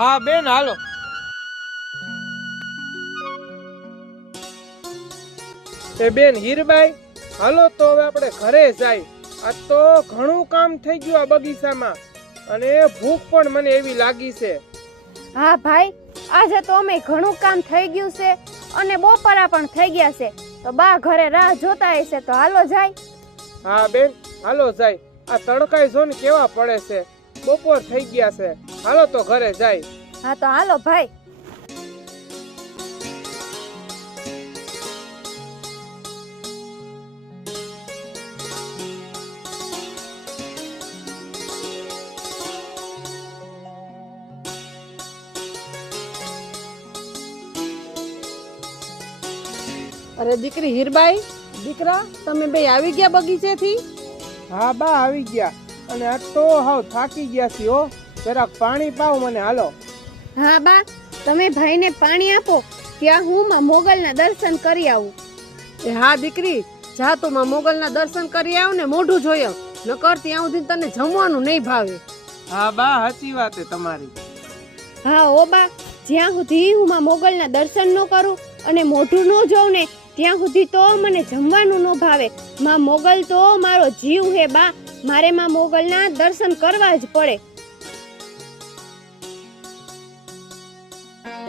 હા બેન હાલો. એ બેન હીરબાઈ હાલો તો હવે આપણે ઘરે જાય. આ તો ઘણું કામ થઈ ગયું આ બગીચામાં. અને ભૂખ પણ મને એવી લાગી છે. હા ભાઈ આજે તો અમે ઘણું કામ થઈ ગયું છે અને બપોરા પણ થઈ ગયા છે. તો બા ઘરે રાહ જોતા હશે તો હાલો જાય. હા બેન હાલો જાય. આ તડકાઈ ઝોન કેવા પડે છે? બપોર થઈ ગયા છે. હાલો તો ઘરે જાય. હા તો હાલો ભાઈ. અરે દીકરી હીરબાઈ દીકરા તમે બે આવી ગયા બગીચેથી? હા બા આવી ગયા. અને આ તો હાવ થાકી ગયા છીએ હો. જરાક પાણી પાવ મને હાલો. હા બા તમે ભાઈને પાણી આપો ત્યાં હું માં મોગલના દર્શન કરી આવું. એ હા દીકરી જા તો માં મોગલના દર્શન કરી આવ ને મોઢું જોયો નકર ત્યાં સુધી તને જમવાનું નહીં ભાવે. હા બા સાચી વાત છે તમારી. હા ઓ બા જ્યાં સુધી હું માં મોગલના દર્શન ન કરું અને મોઢું ન જોઉં ને ત્યાં સુધી તો મને જમવાનું ન ભાવે. માં મોગલ તો મારો જીવ હે બા. મારે માં મોગલના દર્શન કરવા જ પડે.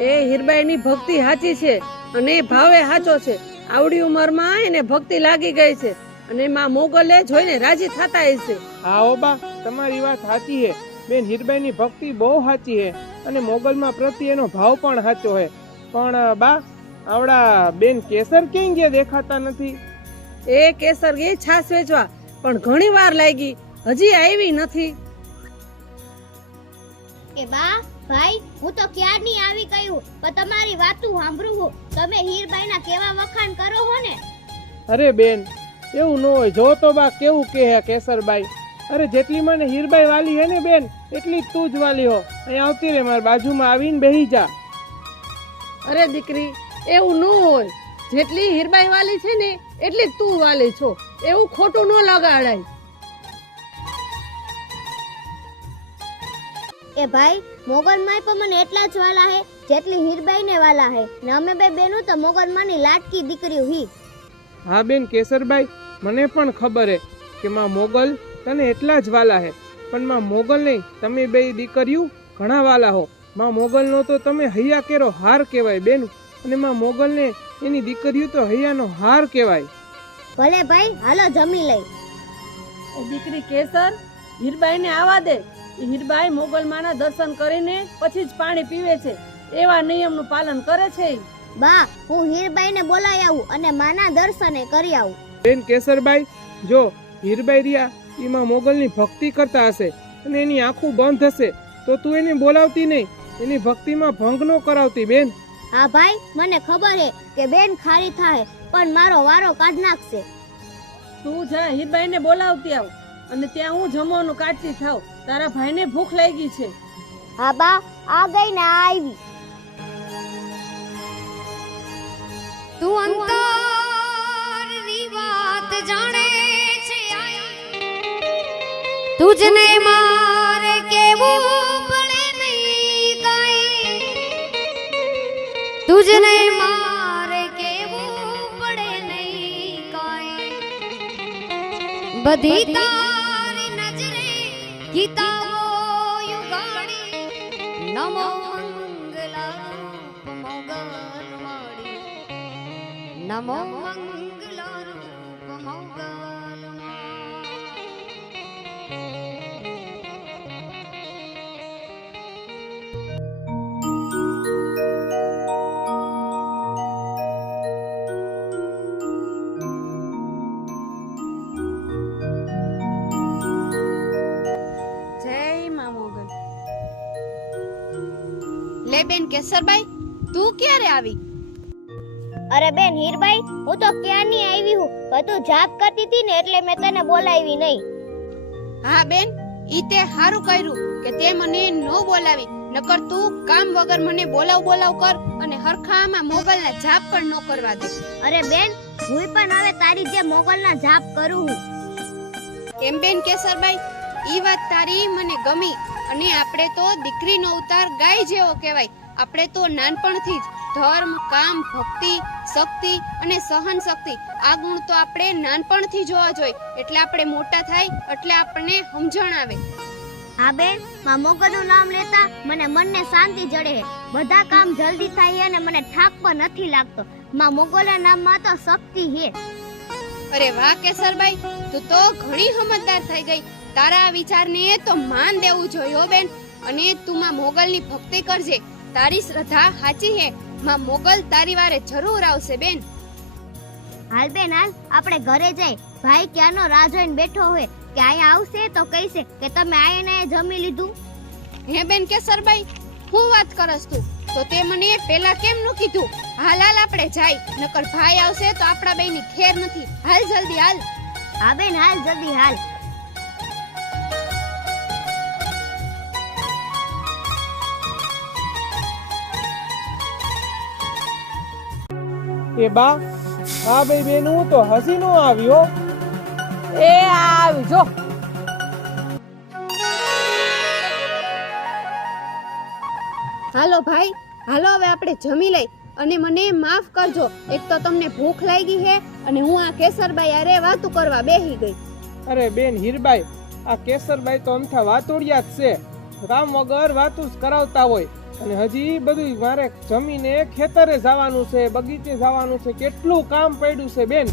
એ હીરબાઈની ભક્તિ સાચી છે અને એ ભાવે સાચો છે. આવડી ઉંમરમાં એને ભક્તિ લાગી ગઈ છે અને માં મોગલે જોઈને રાજી થતા હશે હા ઓબા બા તમારી વાત સાચી છે. બેન હીરબાઈની ભક્તિ બહુ સાચી છે અને મોગલમાં પ્રત્યેનો ભાવ પણ સાચો છે. પણ બા આવડા બેન કેસર કેમ ગયા દેખાતા નથી? એ કેસર ગઈ છાસ વેચવા પણ ઘણી વાર લાગી. હજી આવી નથી. એ બા ભાઈ હું તો ક્યારની આવી ગયું? પણ તમારી વાતું સાંભળું હું. તમે હીરબાઈના કેવા વખાણ કરો હો ને? અરે બેન એવું ન હોય. જો તો બા કેવું કે હે કેસરબાઈ. અરે જેટલી મને હીરબાઈ વાલી હે ને બેન એટલી જ તું જ વાલી હો. અહીં આવતી રે મારી બાજુમાં આવીને બેહી જા. અરે દીકરી એવું ન હોય. જેટલી હીરબાઈ વાલી છે ને એટલી જ તું વાલી છો. એવું ખોટું ન લગાડાય. એ ભાઈ મોગલમાય પણ મને એટલા જ વાલા હે જેટલી હીરબાઈને વાલા હે. ને અમે બે બેનું તો મોગલમાની લાટકી દીકરીઓ હી. હા બેન કેસરબાઈ મને પણ ખબર હે કે માં મોગલ તને એટલા જ વાલા હે. પણ માં મોગલ નહીં તમે બે દીકરીઓ ઘણા વાલા હો. માં મોગલનો તો તમે હૈયા કેરો હાર કહેવાય બેન. અને માં મોગલને એની દીકરીઓ તો હૈયાનો હાર કહેવાય. ભલે ભાઈ હાલો જમી લઈ. દીકરી કેસર હીરબાઈને આવા દે. હીરબાઈ મોગલમાના દર્શન કરીને પછી જ પાણી પીવે છે. એવા નિયમનું પાલન કરે છે. બા હું હીરબાઈને બોલાવી આવું અને માના દર્શને કરી આવું. બેન કેસરબાઈ જો હીરબાઈ રિયા એમાં મોગલની ભક્તિ કરતા હશે અને એની આંખું બંધ હશે તો તું એને બોલાવતી નહીં. એની ભક્તિમાં ભંગ ન કરાવતી બેન. હા ભાઈ મને ખબર હે કે બેન ખારી થાય પણ મારો વારો કાઢ નાખશે. તું જા હીરબાઈને બોલાવતી આવ અને ત્યાં હું જમવાનું કાઢતી થાવ. તારા ભાઈને ભૂખ લાગી છે. હા બા આ ગઈ ને આવી. તું અંતરની વાત જાણે છે તુજને મારે કેવું પડે નહીં કાઈ તુજને મારે કેવું પડે નહીં કાઈ બધી ગીતાઓ યુગાડી નમો નમો કેસરબાઈ તું ક્યારે આવી? અરે બેન હીરબાઈ હું તો ક્યાંની આવી હું? બધું જાપ કરતી હતી ને એટલે મેં તને બોલાવી નહીં. હા બેન ઈ તે હારું કર્યું કે તે મને નો બોલાવી. નકર તું કામ વગર મને બોલાવ બોલાવ કર અને હરખામાં મોગલના જાપ પણ નો કરવા દે. અરે બેન હું પણ હવે તારી જે મોગલના જાપ કરું હું. કેમ બેન કેસરબાઈ? ઈ વાત તારી મને ગમી અને આપણે તો દીકરીનો ઉતાર ગાય જેવો કહેવાય. આપણે તો નાનપણથી જ ધર્મ કામ ભક્તિ શક્તિ અને સહન શક્તિ આ ગુણ તો આપણે નાનપણથી જોવા જોઈએ. એટલે આપણે મોટા થાય એટલે આપણને સમજણ આવે. હા બેનમાં મોગલનું નામ લેતા મને મનને શાંતિ જડે છે બધા કામ જલ્દી થાય અને મને થાક પણ નથી લાગતો. માં મોગલના નામમાં તો શક્તિ છે અરે વાહ કેસરભાઈ તું તો ઘણી સમજદાર થઈ ગઈ. તારા વિચારને તો માન દેવું જોઈએ બેન. અને તું માં મોગલની ભક્તિ કરજે. તારી શ્રદ્ધા સાચી હે. માં મોગલ તારી વારે જરૂર આવશે બેન. હાલ બેન હાલ. આપણે ઘરે જઈ. ભાઈ ક્યાંનો રાહ જોઈને બેઠો હોય કે અહીંયા આવશે તો કહીશે કે તમે આઈને જમી લીધું. હે બેન કેસરભાઈ હું વાત કરસ તું? તો તે મને પેલા કેમ નું કીધું? હાલ હાલ આપણે જાય. નકર ભાઈ આવશે તો આપણા બેની ખેર નથી. હાલ જલ્દી હાલ. હા બેન હાલ જલ્દી હાલ. એ બા હા ભાઈ બેન હું તો હસી નો આવ્યો એ આવજો હાલો ભાઈ હાલો હવે આપણે જમી લઈ. અને મને માફ કરજો એક તો તમને ભૂખ લાગી હે અને હું આ કેસરબાઈ અરે વાતું કરવા બેહી ગઈ. અરે બેન હીરબાઈ આ કેસરબાઈ તો અમથા વાતોડિયા જ છે. કામ વગર વાતું જ કરાવતા હોય. અને હજી બધું મારે જમીને ખેતરે જવાનું છે બગીચે જવાનું છે કેટલું કામ પડ્યું છે બેન?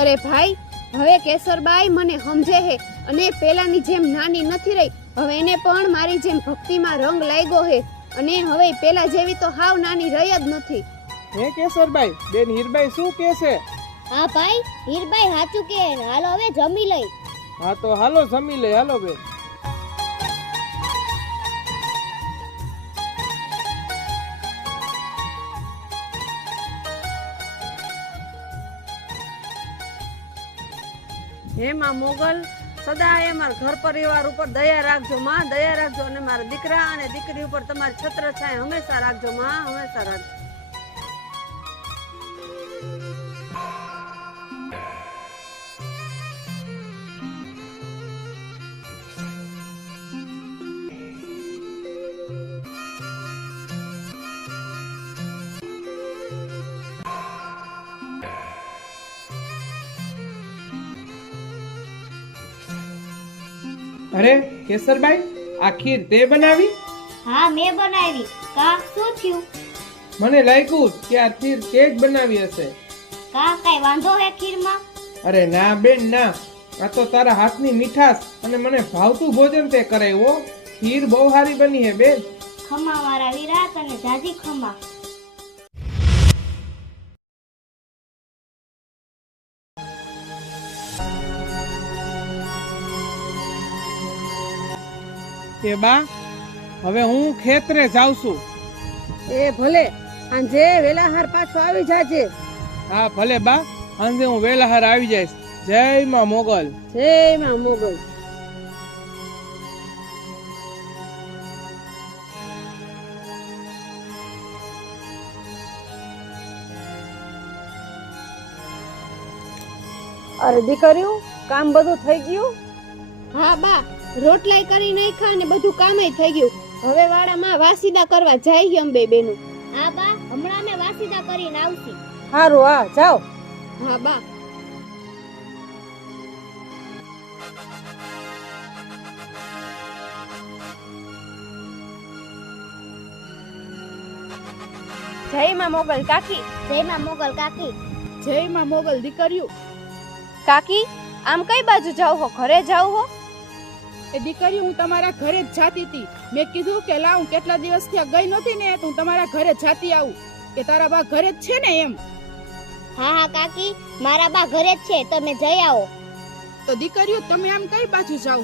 અરે ભાઈ હવે કેસરબાઈ મને સમજે હે અને પેલાની જેમ નાની નથી રહી હવે એને પણ મારી જેમ ભક્તિમાં રંગ લાગ્યો હે અને હવે પેલા જેવી તો હાવ નાની રહી જ નથી. હે કેસરબાઈ બેન હીરબાઈ શું કહે છે? હા ભાઈ હીરભાઈ સાચું કે હાલો હવે જમી લઈ. હા તો હાલો જમી લઈ હાલો બેન. હે માં મોગલ, સદાય મારા ઘર પરિવાર ઉપર દયા રાખજો માં, દયા રાખજો અને મારા દીકરા અને દીકરી ઉપર તમારી છત્ર છાય હંમેશા રાખજો માં, હંમેશા રાખજો. અરે કેસરબાઈ આ ખીર તે બનાવી? હા મેં બનાવી. કા શું થયું? મને લાગ્યું કે આ ખીર તે જ બનાવી હશે. કા કઈ વાંધો હે ખીરમાં? અરે ના બેન ના. આ તો તારા હાથની મીઠાશ અને મને ભાવતું ભોજન તે કરાવ્યો ખીર બહુ સારી બની હે બેન. ખમા વાળા વિરાટ અને જાજી ખમા. એ બા હવે હું ખેતરે જાઉં છું. એ ભલે સાંજે વેલાહાર પાછો આવી જાજે. હા ભલે બા સાંજે હું વેલાહાર આવી જઈશ. જય માં મોગલ. જય માં મોગલ. અરે દીકરીઓ કામ બધું થઈ ગયું? હા બા. રોટલાય કરી નાખ્યા અને બધું કામે થઈ ગયું. હવે વાડામાં વાસીદા કરવા જાય અંબે બેનું. હા બા હમણાં મેં વાસીદા કરીને આવશી. સારું હા જાઓ. હા બા. જય માં મોગલ કાકી. જય માં મોગલ કાકી. જય માં મોગલ દીકરીઓ. કાકી આમ કઈ બાજુ જાવ હો? ઘરે જાવ હો? એ દીકરી હું તમારા ઘરે જ જાતી હતી. મેં કીધું કે લા હું કેટલા દિવસ આ ગઈ નહોતી ને તો હું તમારા ઘરે જાતી આવું. કે તારા બા ઘરે જ છે ને એમ? હા હા કાકી મારા બા ઘરે જ છે તમે જઈ આવો. તો દીકરીઓ તમે આમ કઈ બાજુ જાવ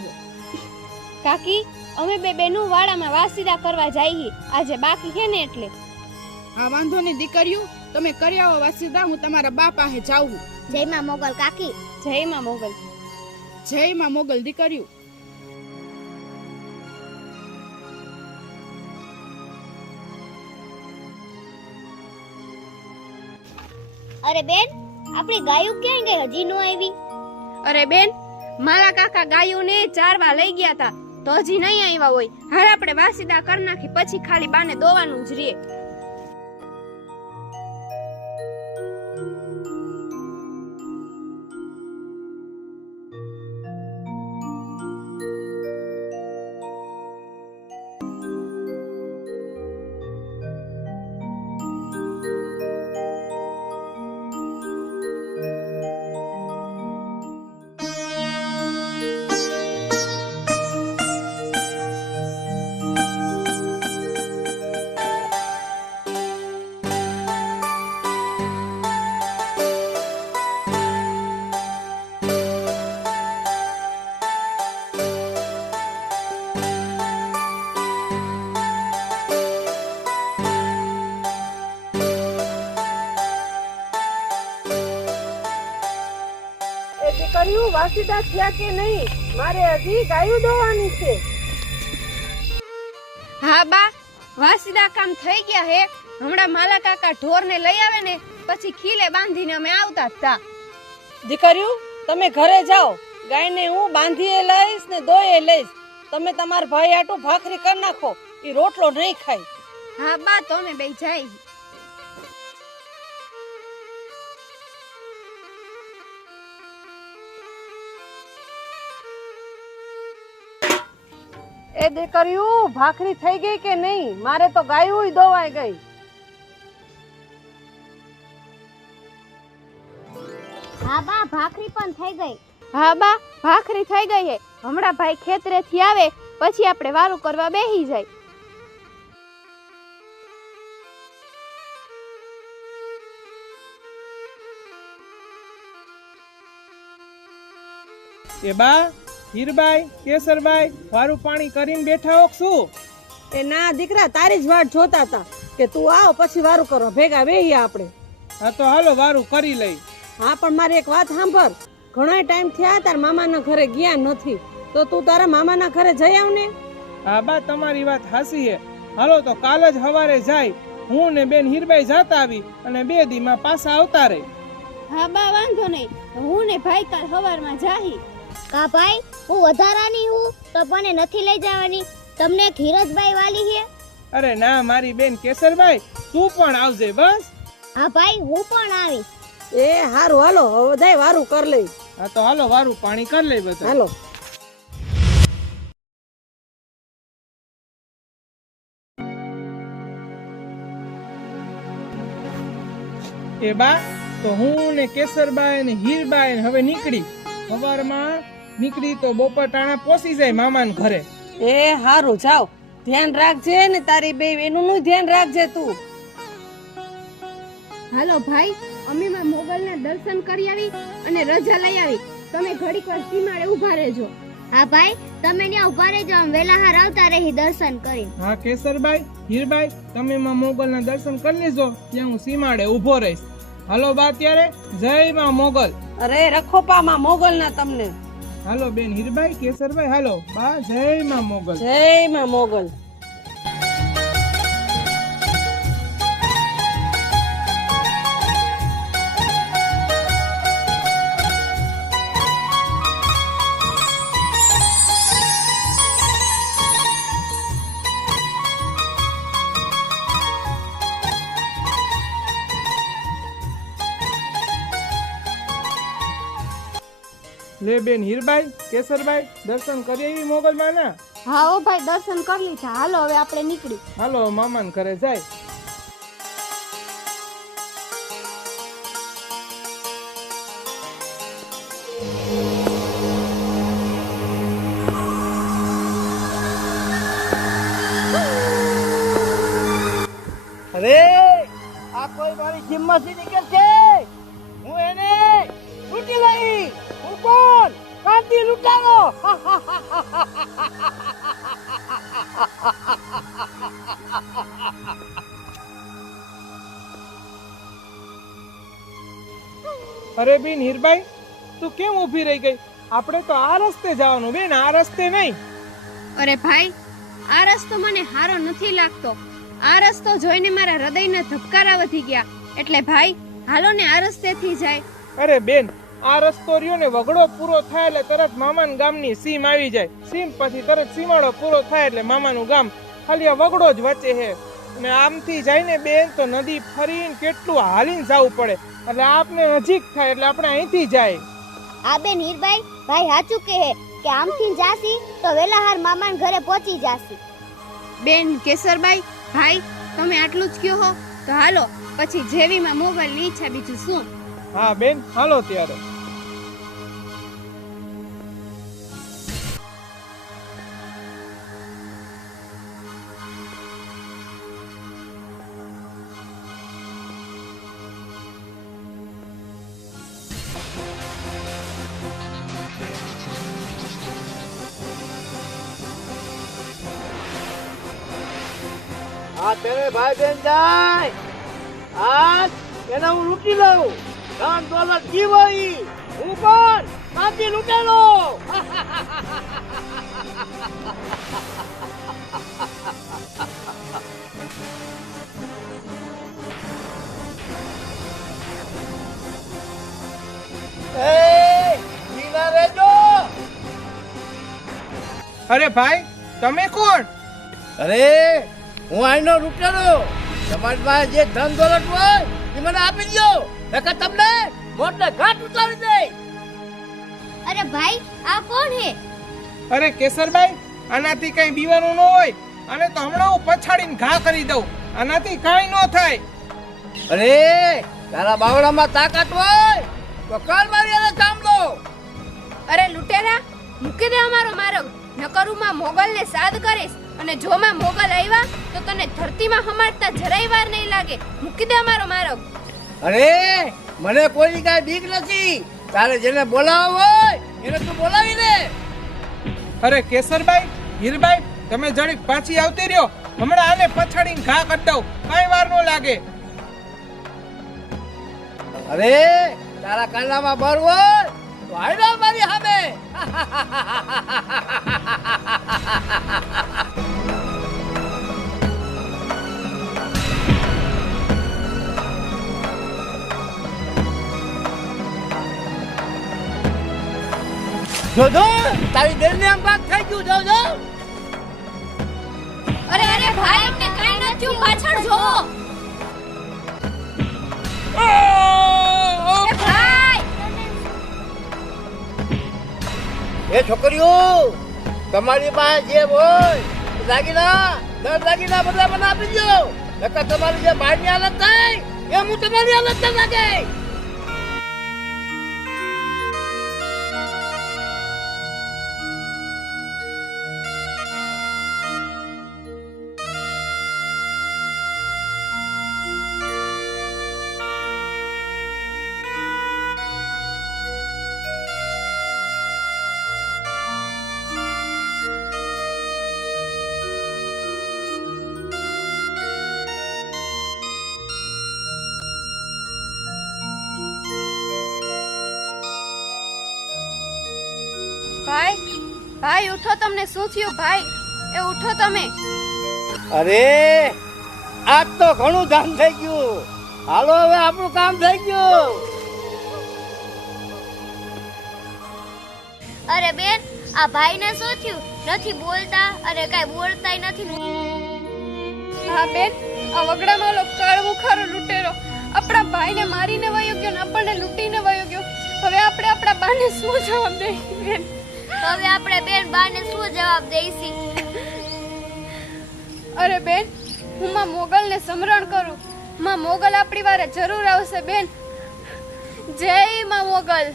કાકી અમે બે બેનું વાડામાં વાસીદા કરવા જઈએ આજે બાકી છે ને એટલે. હા વાંધો નહીં દીકરીઓ તમે કરી આવો વાસીદા હું તમારા બા પાસે જાઉં. જય માં મોગલ કાકી. જય માં મોગલ. જય માં મોગલ દીકરીઓ. અરે બેન, આપણી ગાયો ક્યાં ગઈ? હજી નો આવી. અરે બેન, મારા કાકા ગાયોને ચારવા લઈ ગયા હતા તો હજી નહીં આવ્યા હોય. હાલ આપણે વાસીદા કરી નાખી, પછી ખાલી બાને દોવાનું જ રે. દીકરીઓ વાસીદા થયા કે નહીં મારે હજી ગાયું દોવાની છે. હા બા વાસીદા કામ થઈ ગયા હે. હમણાં માલા કાકા ઢોરને લઈ આવે ને પછી ખીલે બાંધીને અમે આવતા હતા દીકરીયું તમે ઘરે જાઓ. ગાયને હું બાંધીએ લઈશ ને દોયે લઈશ. તમે તમારા ભાઈ આટું ભાખરી કરી નાખો એ રોટલો નહીં ખાય. હા બા તો અમે બે જાય. એ ભાખરી થઈ ગઈ કે નહીં? મારે તો ગાયું દોવાઈ ગઈ. હા બા ભાખરી પણ થઈ ગઈ. હા બા ભાખરી થઈ ગઈ હે. હમણાં ભાઈ ખેતરેથી આવે પછી આપણે વારું કરવા બેહી જાય. એ બા હીરબાઈ કેસરબાઈ વારું પાણી કરીને બેઠા હોક શું? એ ના દીકરા તારી જ વાટ જોતા હતા કે તું આવ પછી વારું કરો ભેગા વેહી આપણે. હા તો હાલો વારું કરી લઈ. હા પણ મારી એક વાત સાંભળ. ઘણા ટાઈમ થયા તાર મામાના ઘરે ગયા નથી. તો તું તારા મામાના ઘરે જઈ આવ ને હા બા તમારી વાત હાસી હે. હાલો તો કાલ જ હવારે જાય. હું ને બેન હીરબાઈ જાતા આવી અને બે દીમાં પાછા આવતા રહી. હા બા વાંધો નહીં. હું ને ભાઈ કાલ સવારમાં જાહી. કા ભાઈ હું વધારાની હું તો મને નથી લઈ જવાની. તમને ધીરજભાઈ વાલી છે? અરે ના મારી બેન કેસરભાઈ તું પણ આવજે બસ. હા ભાઈ હું પણ આવીશ. એ હારું હાલો હવે વારું કર લઈ. હા તો હાલો વારું પાણી કર લઈ બધા. હાલો. એ બા તો હું ને કેસરબાઈ ને હીરબાઈ ને હવે નીકળી. સવારમાં નીકળી તો બપોર ટાણા પોસી જાય મામાન ઘરે. એ હારું જાવ ધ્યાન રાખજે ને તારી બે એનું નું ધ્યાન રાખજે તું. હાલો ભાઈ અમે માં મોગલના દર્શન કરી આવી અને રજા લઈ આવી. તમે ઘડીક વાર સીમાડે ઊભા રહેજો. હા ભાઈ તમે ત્યાં ઊભા રહેજો આમ વેલા હાર આવતા રહી દર્શન કરી હા કેસરભાઈ હીરભાઈ તમે માં મોગલના દર્શન કરી લેજો ત્યાં હું સીમાડે ઊભો રહીશ. હાલો બા ત્યારે જય માં મોગલ. અરે રખો પામાં મોગલ ના તમને. હાલો બેન હીરબાઈ કેસરભાઈ હાલો. બા જય માં મોગલ. જય માં મોગલ. બેન હીરબાઈ કેસરબાઈ દર્શન કરી આવી મોગલમાં ના હા ઓ ભાઈ દર્શન કરી લીધા. હાલો હવે આપણે નીકળી. હાલો મામાન ઘરે જાય. અરે આ કોઈ મારી હિંમતથી નીકળશે ઊભી રહી ગઈ. આપણે તો આ રસ્તે જવાનું બેન આ રસ્તે નહીં. અરે ભાઈ આ રસ્તો મને હારો નથી લાગતો. આ રસ્તો જોઈને મારા હૃદયના ધબકારા વધી ગયા. એટલે ભાઈ હાલો ને આ રસ્તેથી જાય. અરે બેન આ રસ્તો રહ્યો ને વગડો પૂરો થાય એટલે તરત મામાન ગામની સીમ આવી જાય. સીમ પછી તરત સીમાડો પૂરો થાય એટલે મામાનું ગામ ખાલી આ વગડો જ વચ્ચે છે અને આમથી જઈને બેન તો નદી ફરીને કેટલું હાલીને જવું પડે. એટલે આપને નજીક થાય એટલે આપણે અહીંથી જાય. આ બેન હીરબાઈ ભાઈ સાચું કહે કે આમથી જાસી તો વેલાહાર મામાન ઘરે પહોંચી જાસી. બેન કેસરબાઈ ભાઈ તમે આટલું જ કયો હો? તો હાલો પછી જેવીમાં મોગલની ઈચ્છા બીજું શું? હા બેન હાલો ત્યારે. આ તેને ભાઈ બેન જાય. આજ એને હું લૂંટી લઉં. ધન દોલત જીવાઈ. હું પણ સાચી લૂંટેલો. અરે ભાઈ તમે કોણ? અરે હું આઈનો લૂંટેલો તમારી પાસે જે ધન દોલત હોય એ મને આપી દો નકર તમને મોટને ઘાટ ઉતારી દે. અરે ભાઈ આ કોણ હે? અરે કેસરભાઈ આનાથી કઈ બીવાનું ન હોય. અને તો હમણાં હું પછાડીને ઘા કરી દઉં. આનાથી કાંઈ ન થાય. અરે તારા બાવડામાં તાકાત હોય તો કાલ મારી એને કામ દો અરે લૂંટેરા મૂકી દે અમારો માર્ગ. નકરુમાં મોગલને સાદ કરીશ. અને જો માં મોગલ આવ્યા તો તને ધરતીમાં હમાડતા જરાય વાર નહીં લાગે. મૂકી દે અમારો માર્ગ. અરે મને કોઈની કાંઈ બીક નથી. તારે જેને બોલાવવા હોય એને તું બોલાવી દે. અરે કેસરભાઈ હીરભાઈ તમે જણી પાછી આવતી રહ્યો. હમણાં આને પછાડીને ઘા કરી દઉં. કાંઈ વાર નો લાગે. અરે તારા કાનામાં બર હોય તો આયડા મારી સામે. જોજો તારી દિલને આમ વાત થઈ ગયું જોજો. અરે અરે ભાઈ અમને કઈ ન થયું પાછળ જોવો એ છોકરીઓ તમારી પાસે જે હોય દાગીના દસ દાગીના બધા મને આપી દો નકર તમારી જે બહારની હાલત થાય એ હું તમારી હાલત ના લાગે ભાઈ ઉઠો તમને શું થયું ભાઈ? એ ઉઠો તમે. અરે આજ તો ઘણું ધામ થઈ ગયું. હાલો હવે આપણું કામ થઈ ગયું. અરે બેન આ ભાઈને શું થયું? નથી બોલતા? અને કાંઈ બોલતાય નથી. હા બેન આ વગડામાં ઓલો કાળવો ખારો લૂટેરો. આપણા ભાઈને મારીને વયો ગયો ને આપણને લૂંટીને વયો ગયો. હવે આપણે આપણા બાને શું જવાબ દઈએ બેન? તો હવે આપણે બેન બાને શું જવાબ દઈશી? અરે બેન હું માં મોગલને સમરણ કરું. માં મોગલ આપણી વારે જરૂર આવશે બેન. જય માં મોગલ.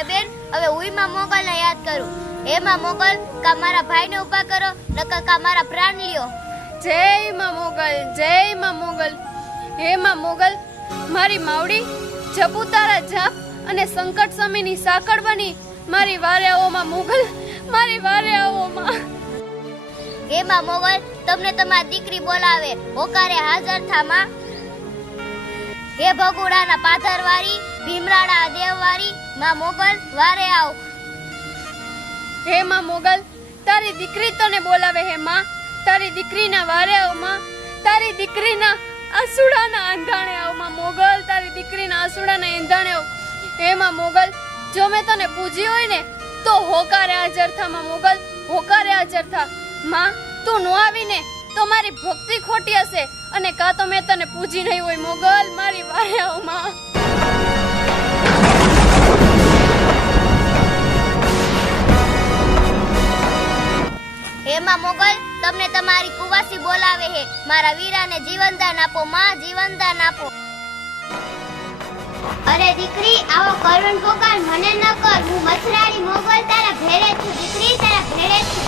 એ બેન હવે હું માં મોગલને યાદ કરું. હે માં મોગલ કા મારા ભાઈને ઊભા કરો નકર કા મારા પ્રાણ લ્યો. જય માં મોગલ જય માં મોગલ. હે માં મોગલ મારી માવડી જપુતારા જાપ અને સંકટ સમયની સાકળ બની. મારી વારે આવો માં મોગલ મારી વારે આવો માં હે માં મોગલ તમને તમારી દીકરી બોલાવે હોકારે હાજર થા માં હે ભગુડાના પાથરવારી ભીમરાડા દેવવારી માં મોગલ વારે આવ. હે માં મોગલ તારી દીકરી તને બોલાવે હે માં. તારી દીકરીના વારે આવમાં તારી દીકરીના આસુડાના અંધાણે આવમાં મોગલ. તારી દીકરીના આસુડાના અંધાણે આવ. એમાં મોગલ જો મેં તને પૂજી હોય ને, તો હોકારે હાજર થા, માં મોગલ. હોકારે હાજર થા. માં, તું નો આવીને તો મારી ભક્તિ ખોટી હશે અને કાં તો મેં તને પૂજી નહીં હોય, મોગલ. મારી વારે આવ, માં. એમાં મોગલ, તમને તમારી કુવાસી બોલાવે હે. મારા વીરાને જીવનદાન આપો, માં, જીવનદાન આપો. અરે દીકરી, આવો કરુણ પોકાર, મને ન કર. હું મથરાળી મોગલ, તારા ભેળે છું. દીકરી, તારા ભેળે છું.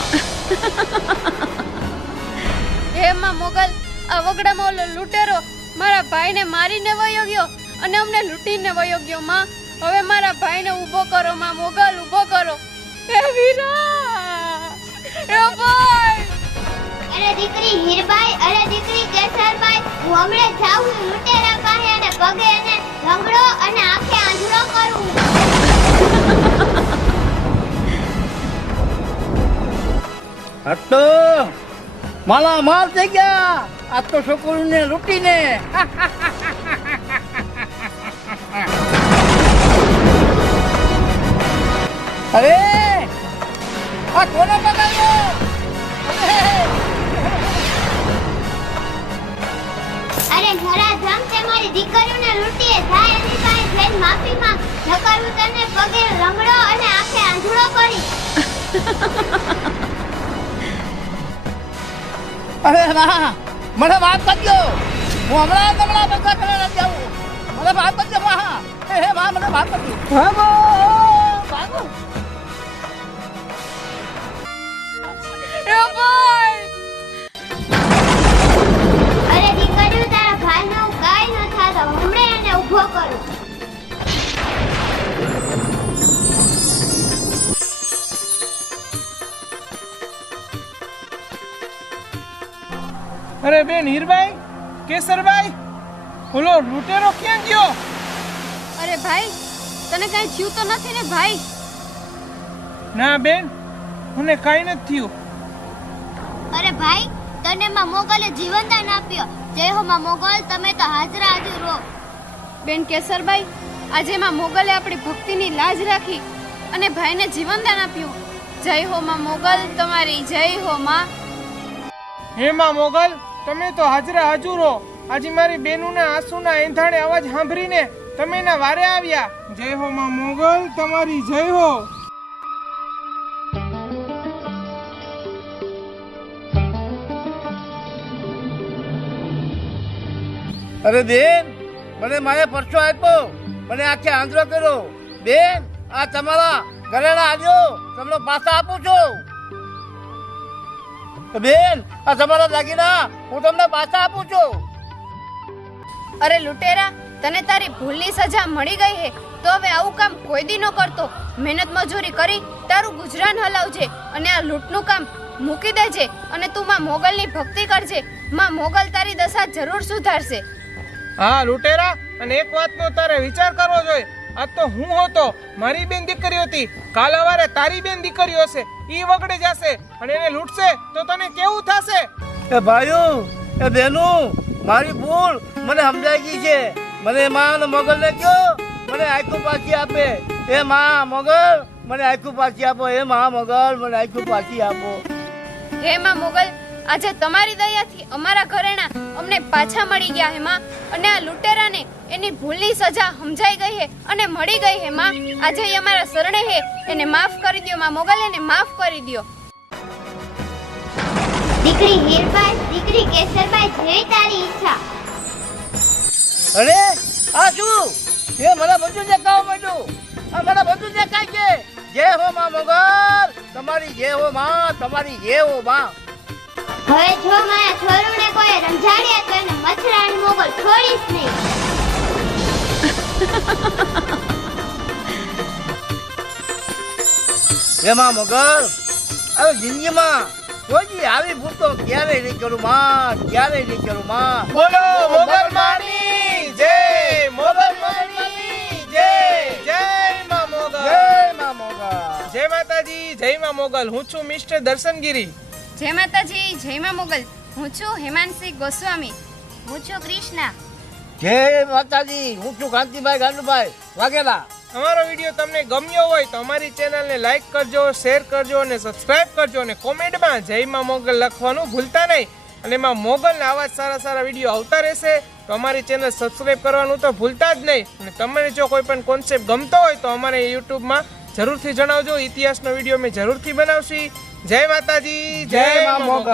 એમાં મોગલ, આ વગડામાં ઓલો લૂંટેરો મારા ભાઈને મારીને વયો ગયો અને અમને લૂંટીને વયો ગયો, માં. હવે મારા ભાઈને ઊભો કરો, માં મોગલ, ઊભો કરો. એ વીરા એ ભાઈ! અરે દીકરી હીરબાઈ, અરે દીકરી કેસરબાઈ, હું હમણાં જાઉં છું લૂંટેરા પાસે અને પગે અને રંગડો અને આંખે આંધળો કરું. હટો માલા માલ થઈ ગયા! આ તો છોકરીને લૂંટીને. અરે! આ કોને પકડ્યો? અરે મરા જમ તે મારી દીકરીઓને લૂંટીએ જાય એની પાસે જઈને માફી માંગ નકર હું તને પગે રમડો અને આંખે આંધળો કરી. અરે ના મને વાત કરજો. હું હમણાં હમણાં બધા કરવા નથી આવું. મને વાત કરજો મા હે હે મા મને વાત કરજો. ભાગો. ભાગો. એ ભાઈ અરે બેન હીરભાઈ કેસરભાઈ ઓલો લૂંટેરો ક્યાં ગયો? અરે ભાઈ તને કઈ થયું તો નથી ને ભાઈ? ના બેન મને કાંઈ નથી થયું. અરે ભાઈ તને માં મોગલે જીવનદાન આપ્યો. જય હો માં મોગલ તમે તો હાજરા હાજર રહો. બેન કેસરભાઈ આજે માં મોગલે આપણી ભક્તિની લાજ રાખી અને ભાઈને જીવનદાન આપ્યું. જય હો માં મોગલ તમારી જય હો માં. હેમાં મોગલ તમે તો હાજરા હાજુરો. આજે મારી બેનુના આંસુના એંધાણે અવાજ સાંભળીને તમે એના વારે આવ્યા. જય હો માં મોગલ, તમારી જય હો. અરે બેન, મને મારે પરચો આપ્યો. મને આખે આંધળો કર્યો. બેન, આ તમારા ઘરેણા આવ્યો તમને પાછા આપું છું. બેન આ તમારા દાગીના હું તમને પાછા આપું છું. અરે લુટેરા તને તારી ભૂલની સજા મળી ગઈ હે તો હવે આવું કામ કોઈ દી ન કરતો. મહેનત મજૂરી કરી તારું ગુજરાન હલાવજે અને આ લૂંટનું કામ મૂકી દેજે અને તું માં મોગલની ભક્તિ કરજે. માં મોગલ તારી દશા જરૂર સુધારશે. હા લુટેરા અને એક વાતનો તારે વિચાર કરવો જોઈએ. આ તો હું હતો મારી બેન દીકરી હતી. કાલ સવારે તારી બેન દીકરી હશે. ઈ વગડે જશે અને એને લૂંટશે તો તને કેવું થશે? એ ભાઈઓ એ બેનો મારી ભૂલ મને સમજાઈ ગઈ છે. મને માં અને મગલ ને કયો મને આખું પાછી આપે. એ માં મગલ મને આખું પાછી આપો. એ માં મગલ મને આખું પાછી આપો. હે માં મોગલ આજે તમારી દયાથી અમારા ઘરેણા અમને પાછા મળી ગયા હે માં. અને આ લૂંટેરાને એની ભૂલની સજા સમજાઈ ગઈ હે અને મળી ગઈ હે માં. આજે એ અમારા શરણે હે. એને માફ કરી દો માં મોગલ એને માફ કરી દો દીકરી હીરબાઈ દીકરી કેસરબાઈ જે તારી ઈચ્છા. અરે આ શું? એ મારા બધું દેખાવા માંડ્યું. આ મારા બધું દેખાય છે. જય હો માં મોગલ તમારી જય હો માં તમારી જય હો માં. હવે જો મારા છોરુને કોઈ રંજાડ્યા તો એને મચ્છરાણી મોગલ છોડીશ નહીં. એમાં મોગલ હવે જિંદગીમાં કોઈ આવી ભૂલ તો ક્યારેય નહીં કરું માં ક્યારેય નહીં કરું માં. બોલો મોગલ માની જય મોગલ માની જય જય માં મોગલ. જય માં મોગલ. જય માતાજી જય માં મોગલ. હું છું મિસ્ટર દર્શનગીરી. જય માતાજી જય માં મોગલ. હું છું હેમાંશી ગોસ્વામી. હું છું કૃષ્ણા જય માતાજી હું છું કાંતિભાઈ ગાંડુભાઈ વાઘેલા. અમારો વીડિયો તમને ગમ્યો હોય તો અમારી ચેનલને લાઈક કરજો શેર કરજો અને સબસ્ક્રાઇબ કરજો અને કોમેન્ટમાં જય માં મોગલ લખવાનું ભૂલતા નહીં. અને એમાં મોગલના આવા જ સારા સારા વીડિયો આવતા રહેશે તો અમારી ચેનલ સબસ્ક્રાઇબ કરવાનું તો ભૂલતા જ નહીં. અને તમને જો કોઈ પણ કોન્સેપ્ટ ગમતો હોય તો અમારે યુટ્યુબમાં જરૂરથી જણાવજો. ઇતિહાસનો વીડિયો અમે જરૂરથી બનાવશી. જય માતાજી જય મા મોગલ.